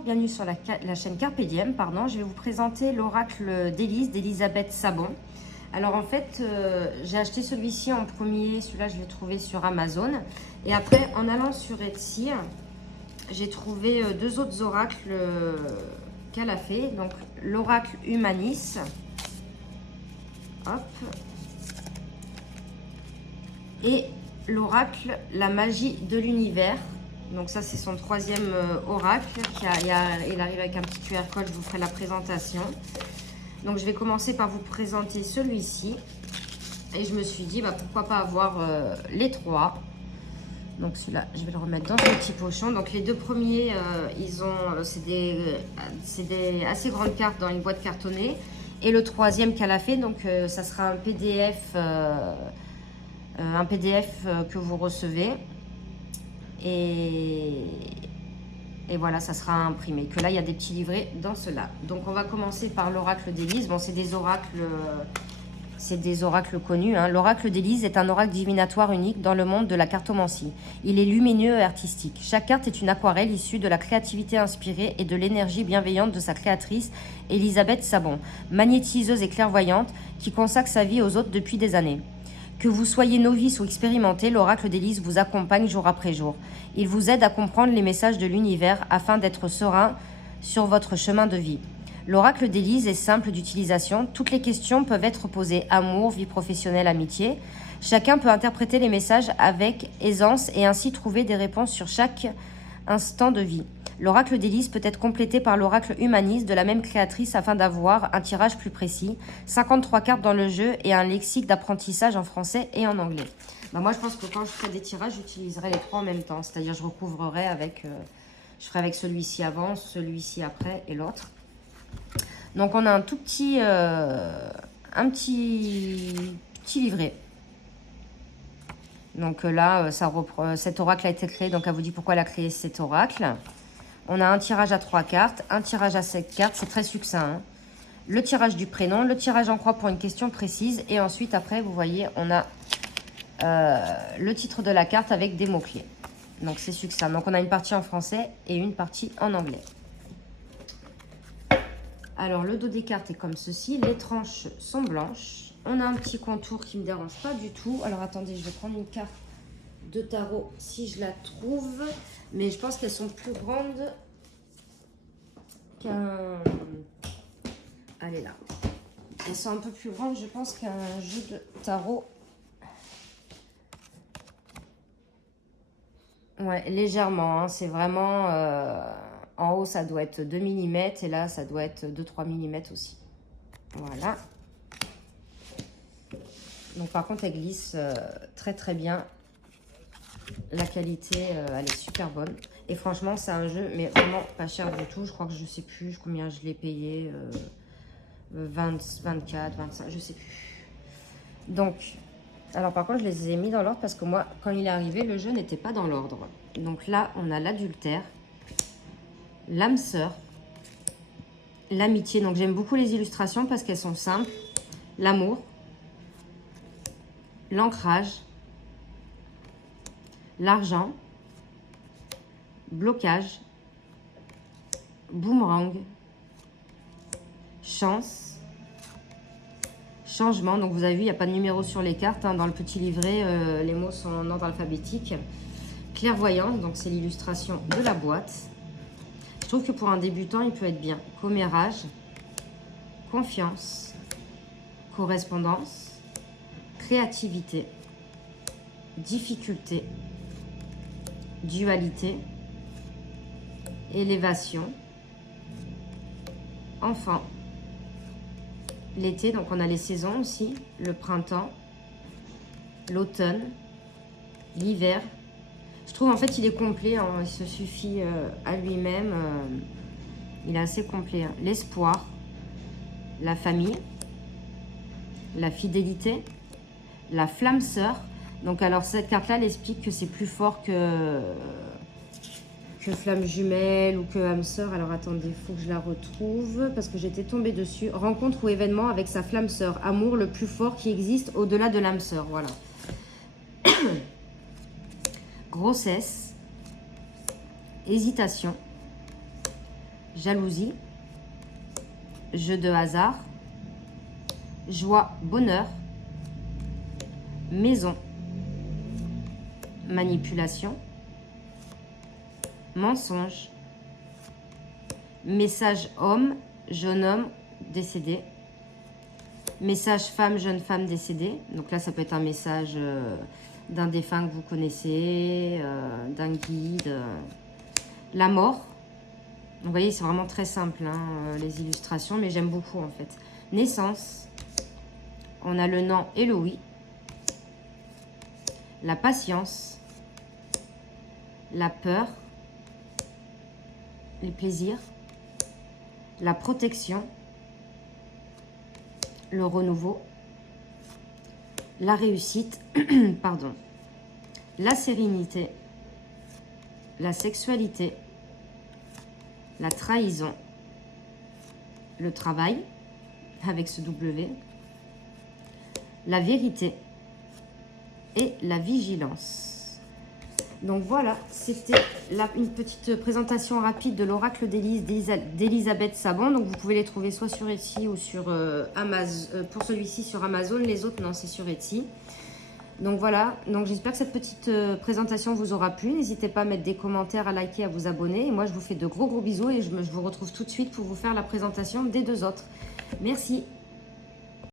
bonjour, bienvenue sur la chaîne Carpe Diem, pardon. Je vais vous présenter l'oracle d'Élise, d'Elisabeth Sabon. Alors en fait, j'ai acheté celui-ci en premier, celui-là je l'ai trouvé sur Amazon. Et après, en allant sur Etsy, j'ai trouvé deux autres oracles qu'elle a fait. Donc l'oracle Humanis, hop, et l'oracle La magie de l'univers. Donc ça c'est son troisième oracle. Il arrive avec un petit QR code, je vous ferai la présentation. Donc je vais commencer par vous présenter celui-ci. Et je me suis dit bah, pourquoi pas avoir les trois. Donc celui-là je vais le remettre dans ce petit pochon. Donc les deux premiers c'est des assez grandes cartes dans une boîte cartonnée. Et le troisième qu'elle a fait, donc ça sera un PDF, que vous recevez. Et voilà, ça sera imprimé. Que là, il y a des petits livrets dans cela. Donc, on va commencer par l'oracle d'Élise. Bon, c'est des oracles connus. Hein. L'oracle d'Élise est un oracle divinatoire unique dans le monde de la cartomancie. Il est lumineux et artistique. Chaque carte est une aquarelle issue de la créativité inspirée et de l'énergie bienveillante de sa créatrice, Elisabeth Sabon, magnétiseuse et clairvoyante, qui consacre sa vie aux autres depuis des années. Que vous soyez novice ou expérimenté, l'oracle d'Élise vous accompagne jour après jour. Il vous aide à comprendre les messages de l'univers afin d'être serein sur votre chemin de vie. L'oracle d'Élise est simple d'utilisation. Toutes les questions peuvent être posées: amour, vie professionnelle, amitié. Chacun peut interpréter les messages avec aisance et ainsi trouver des réponses sur chaque instant de vie. L'oracle d'Élise peut être complété par l'oracle Humanis de la même créatrice afin d'avoir un tirage plus précis, 53 cartes dans le jeu et un lexique d'apprentissage en français et en anglais. Bah moi je pense que quand je ferai des tirages, j'utiliserai les trois en même temps, c'est-à-dire je recouvrerai avec, je ferai avec celui-ci avant, celui-ci après et l'autre. Donc on a un tout petit, petit livret. Donc là, cet oracle a été créé, donc elle vous dit pourquoi elle a créé cet oracle. On a un tirage à 3 cartes, un tirage à 7 cartes, c'est très succinct. Hein. Le tirage du prénom, le tirage en croix pour une question précise. Et ensuite, après, vous voyez, on a le titre de la carte avec des mots-clés. Donc, c'est succinct. Donc, on a une partie en français et une partie en anglais. Alors, le dos des cartes est comme ceci. Les tranches sont blanches. On a un petit contour qui ne me dérange pas du tout. Alors, attendez, je vais prendre une carte de tarot si je la trouve. Mais je pense qu'elles sont plus grandes qu'un... Elle est là. Elles sont un peu plus grandes, je pense, qu'un jeu de tarot. Ouais, légèrement. Hein. C'est vraiment... en haut, ça doit être 2 mm. Et là, ça doit être 2-3 mm aussi. Voilà. Donc, par contre, elle glisse très, très bien. La qualité, elle est super bonne. Et franchement, c'est un jeu, mais vraiment pas cher du tout. Je crois que je sais plus combien je l'ai payé. 24, 25, je sais plus. Donc, alors par contre, je les ai mis dans l'ordre parce que moi, quand il est arrivé, le jeu n'était pas dans l'ordre. Donc là, on a l'adultère, l'âme sœur, l'amitié. Donc j'aime beaucoup les illustrations parce qu'elles sont simples. L'amour, l'ancrage, l'argent, blocage, boomerang, chance, changement. Donc vous avez vu, il n'y a pas de numéro sur les cartes. Hein. Dans le petit livret, les mots sont en ordre alphabétique. Clairvoyance, donc c'est l'illustration de la boîte. Je trouve que pour un débutant, il peut être bien. Commérage, confiance, correspondance, créativité, difficulté, dualité, élévation, enfant, l'été, donc on a les saisons aussi, le printemps, l'automne, l'hiver. Je trouve en fait il est complet, hein, il se suffit à lui-même, il est assez complet. Hein. L'espoir, la famille, la fidélité, la flamme sœur. Donc alors cette carte-là, elle explique que c'est plus fort que flamme jumelle ou que âme sœur. Alors attendez, il faut que je la retrouve parce que j'étais tombée dessus. Rencontre ou événement avec sa flamme sœur. Amour le plus fort qui existe au-delà de l'âme sœur. Voilà. Grossesse, hésitation, jalousie, jeu de hasard, joie, bonheur, maison, manipulation, mensonge, message homme, jeune homme décédé, message femme, jeune femme décédée. Donc là, ça peut être un message d'un défunt que vous connaissez, d'un guide. La mort. Donc, vous voyez, c'est vraiment très simple, hein, les illustrations, mais j'aime beaucoup, en fait. Naissance. On a le non et le oui. La patience. La peur. Les plaisirs. La protection. Le renouveau. La réussite. Pardon. La sérénité. La sexualité. La trahison. Le travail. Avec ce W. La vérité. Et la vigilance. Donc voilà, c'était une petite présentation rapide de l'oracle d'Elisabeth Sabon. Donc vous pouvez les trouver soit sur Etsy ou sur Amazon. Pour celui-ci sur Amazon, les autres non, c'est sur Etsy. Donc voilà, donc j'espère que cette petite présentation vous aura plu. N'hésitez pas à mettre des commentaires, à liker, à vous abonner. Et moi je vous fais de gros bisous et je vous retrouve tout de suite pour vous faire la présentation des deux autres. Merci.